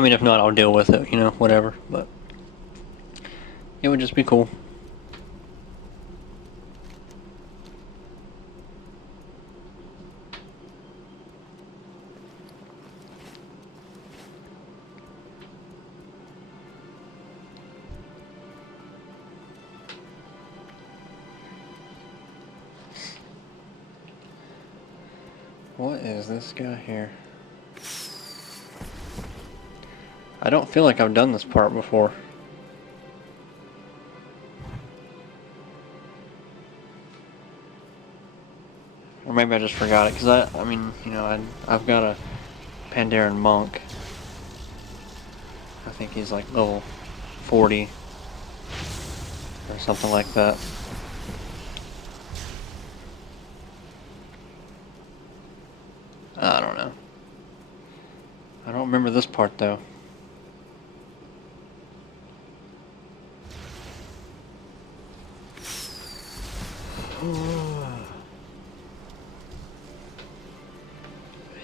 I mean, if not, I'll deal with it, you know, whatever, but it would just be cool. What is this guy here? I don't feel like I've done this part before. Or maybe I just forgot it, because I mean, you know, I've got a Pandaren monk. I think he's like level 40 or something like that. I don't know. I don't remember this part though.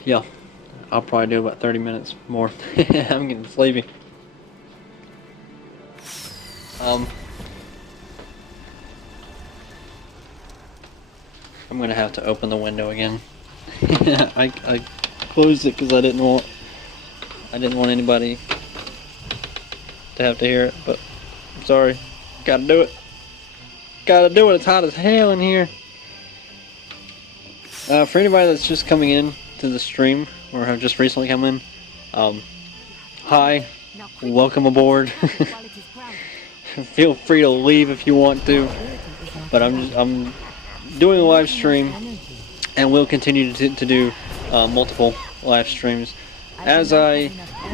Yeah, I'll probably do about 30 minutes more. I'm getting sleepy. I'm gonna have to open the window again. I closed it because I didn't want anybody to have to hear it, but I'm sorry. Gotta do it. Gotta do it. It's hot as hell in here. For anybody that's just coming in to the stream or have just recently come in, hi, welcome aboard. Feel free to leave if you want to, but I'm doing a live stream, and we'll continue to do multiple live streams as I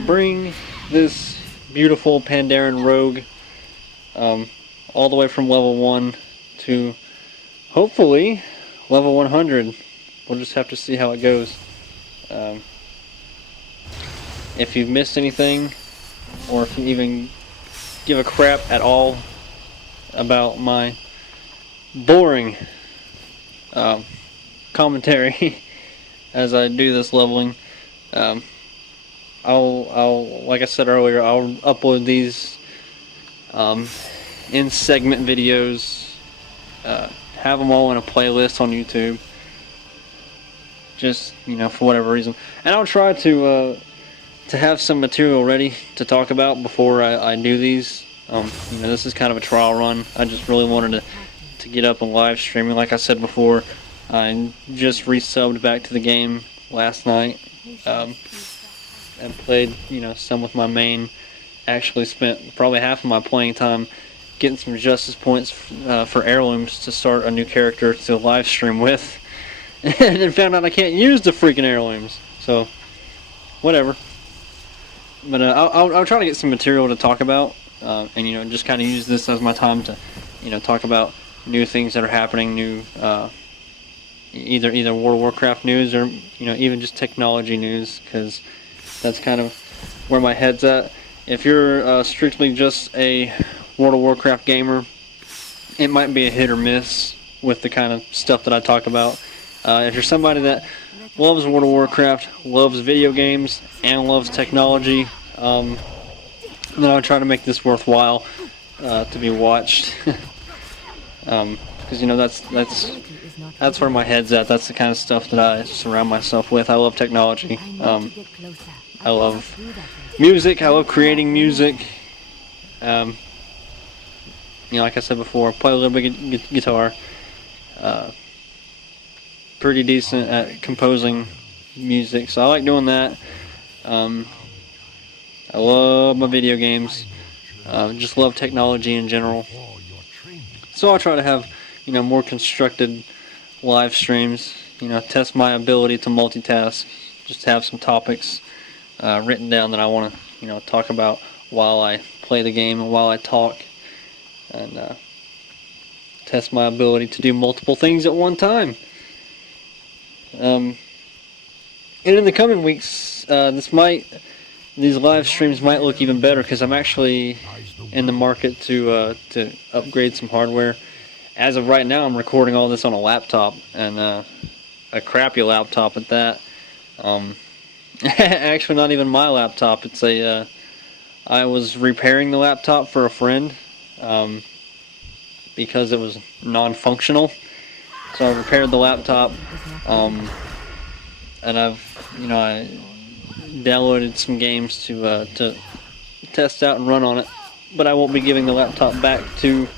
bring this beautiful Pandaren rogue all the way from level 1 to hopefully level 100. We'll just have to see how it goes. If you've missed anything, or if you even give a crap at all about my boring commentary as I do this leveling, I'll like I said earlier, I'll upload these in segment videos, have them all in a playlist on YouTube, just, you know, for whatever reason, and I'll try to have some material ready to talk about before I do these. You know, this is kind of a trial run. I just really wanted to get up and live streaming. Like I said before, I just resubbed back to the game last night, and played, you know, some with my main. Actually spent probably half of my playing time getting some justice points for heirlooms to start a new character to live stream with, and then found out I can't use the freaking heirlooms. So, whatever. But I'll try to get some material to talk about, and, you know, just kind of use this as my time to, you know, talk about new things that are happening, new either World of Warcraft news, or, you know, even just technology news, because that's kind of where my head's at. If you're strictly just a World of Warcraft gamer, it might be a hit or miss with the kind of stuff that I talk about. If you're somebody that loves World of Warcraft, loves video games, and loves technology, then I'll try to make this worthwhile to be watched. Because, you know, that's where my head's at. That's the kind of stuff that I surround myself with. I love technology. I love music. I love creating music. You know, like I said before, I play a little bit of guitar. Pretty decent at composing music, so I like doing that. I love my video games. Just love technology in general. So I'll try to have, you know, more constructed live streams. You know, test my ability to multitask. Just have some topics written down that I want to, you know, talk about while I play the game and while I talk, and test my ability to do multiple things at one time. And in the coming weeks, these live streams might look even better, because I'm actually in the market to upgrade some hardware. As of right now, I'm recording all this on a laptop, and a crappy laptop at that. Actually, not even my laptop. It's a. I was repairing the laptop for a friend because it was non-functional. So I repaired the laptop, and I downloaded some games to test out and run on it. But I won't be giving the laptop back to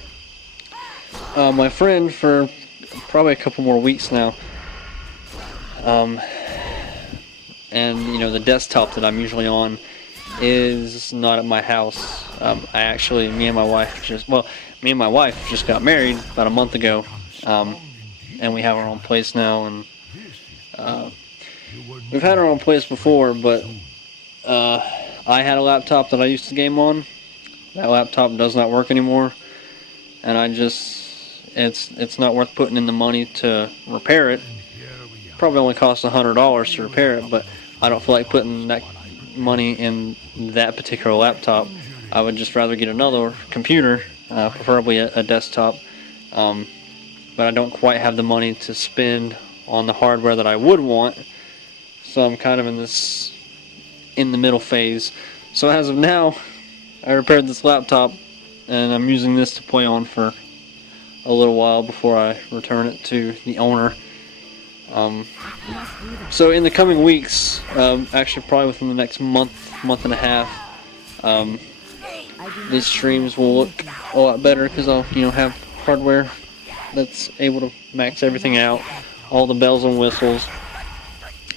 my friend for probably a couple more weeks now. And the desktop that I'm usually on is not at my house. Me and my wife just got married about a month ago, and we have our own place now. And we've had our own place before, but I had a laptop that I used to game on. That laptop does not work anymore, and it's not worth putting in the money to repair it. Probably only costs $100 to repair it, but I don't feel like putting that money in that particular laptop. I would just rather get another computer, preferably a desktop, but I don't quite have the money to spend on the hardware that I would want, so I'm kind of in the middle phase. So as of now, I repaired this laptop, and I'm using this to play on for a little while before I return it to the owner. So in the coming weeks, actually probably within the next month and a half, these streams will look a lot better because I'll have hardware that's able to max everything out, all the bells and whistles.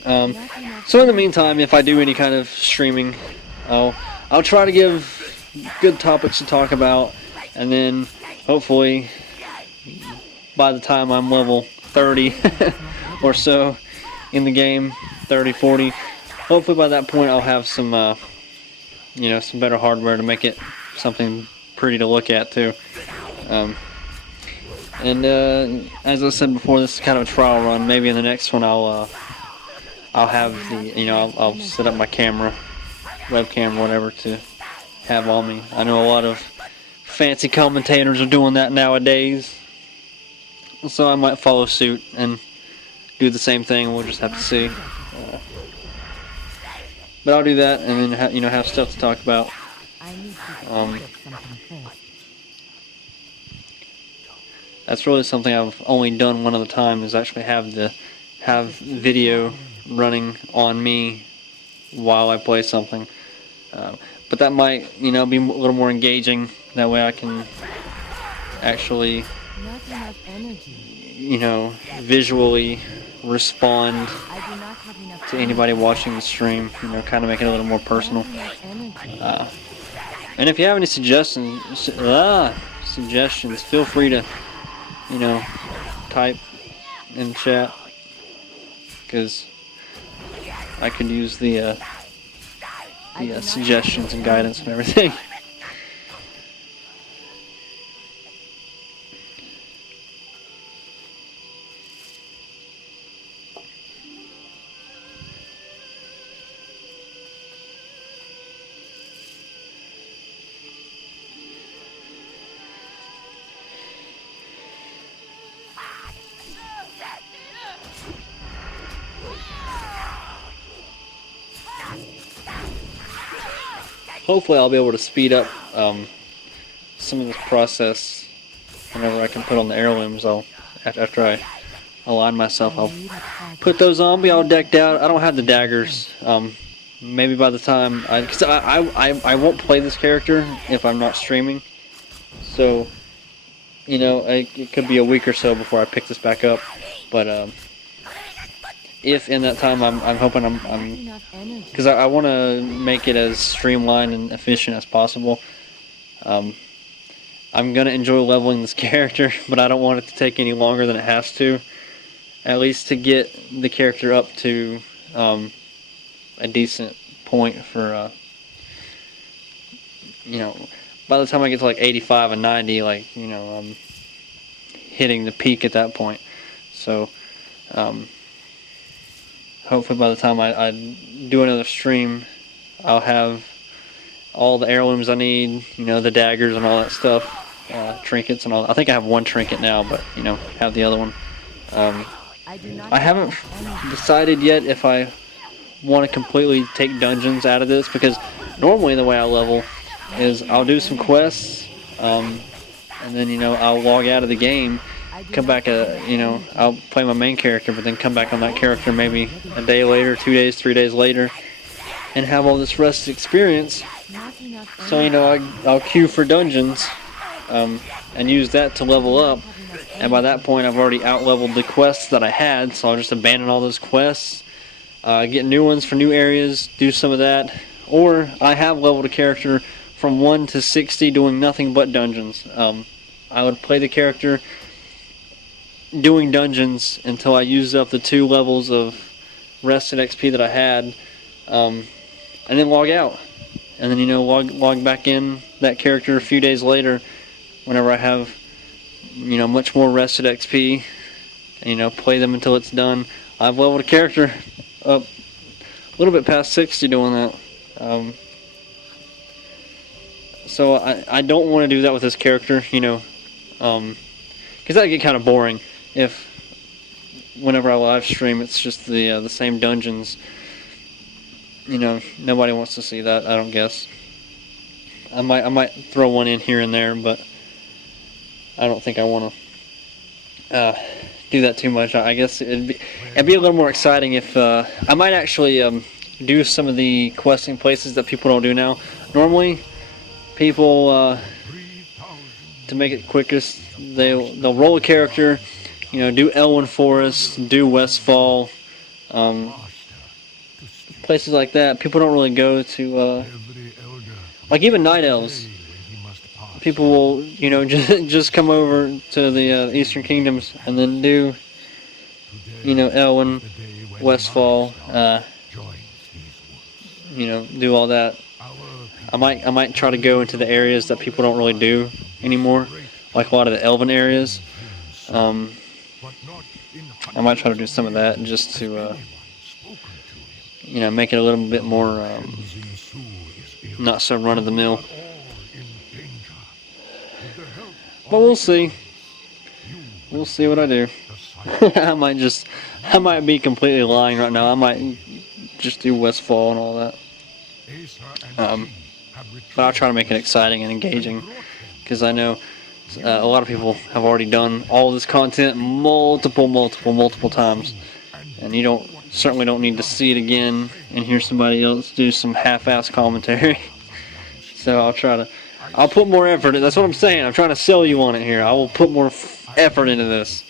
So in the meantime, if I do any kind of streaming, I'll try to give good topics to talk about, and then hopefully by the time I'm level 30 or so in the game, 30, 40, hopefully by that point I'll have some some better hardware to make it something pretty to look at too. And as I said before, this is kind of a trial run. Maybe in the next one I'll have I'll set up my camera, webcam, whatever, to have on me. I know a lot of fancy commentators are doing that nowadays, so I might follow suit and do the same thing. We'll just have to see. But I'll do that, and then have stuff to talk about. That's really something I've only done one other time, is actually have video running on me while I play something. But that might be a little more engaging. That way I can actually visually respond to anybody watching the stream, kind of make it a little more personal. And if you have any suggestions, feel free to, type in chat, because I could use the suggestions and guidance and everything. Hopefully I'll be able to speed up some of this process whenever I can put on the heirlooms. After I align myself, I'll put those on, be all decked out. I don't have the daggers. Maybe by the time because I won't play this character if I'm not streaming. So it could be a week or so before I pick this back up. But if in that time I'm hoping because I want to make it as streamlined and efficient as possible. I'm gonna enjoy leveling this character, but I don't want it to take any longer than it has to. At least to get the character up to a decent point for by the time I get to like 85 and 90, I'm hitting the peak at that point. So hopefully by the time I do another stream, I'll have all the heirlooms I need, the daggers and all that stuff, trinkets and all. I think I have one trinket now, but have the other one. I haven't decided yet if I want to completely take dungeons out of this, because normally the way I level is I'll do some quests, and then, you know, I'll log out of the game, come back, you know, I'll play my main character, but then come back on that character maybe a day later, 2 days, 3 days later, and have all this rested experience. So, you know, I'll queue for dungeons, and use that to level up, and by that point I've already out-leveled the quests that I had, so I'll just abandon all those quests, get new ones for new areas, do some of that, or I have leveled a character from 1 to 60 doing nothing but dungeons. I would play the character doing dungeons until I used up the 2 levels of rested XP that I had, and then log out. And then, you know, log back in that character a few days later whenever I have, you know, much more rested XP, and, you know, play them until it's done. I've leveled a character up a little bit past 60 doing that. So I don't want to do that with this character, you know, because that'd get kind of boring if whenever I live stream it's just the same dungeons. You know, nobody wants to see that, I don't guess. I might throw one in here and there, but I don't think I want to do that too much. I guess it'd be a little more exciting if I might actually do some of the questing places that people don't do now. Normally, people to make it quickest, they'll roll a character, you know, do Elwyn Forest, do Westfall, places like that. People don't really go to like even Night Elves. People will, you know, just come over to the Eastern Kingdoms and then do, you know, Elwyn, Westfall, you know, do all that. I might try to go into the areas that people don't really do anymore, like a lot of the Elven areas. I might try to do some of that just to, you know, make it a little bit more not so run of the mill. But we'll see. We'll see what I do. I might be completely lying right now. I might just do Westfall and all that. But I'll try to make it exciting and engaging, because I know a lot of people have already done all this content multiple times, and you certainly don't need to see it again and hear somebody else do some half-ass commentary. So I'll put more effort. That's what I'm saying. I'm trying to sell you on it here. I will put more effort into this.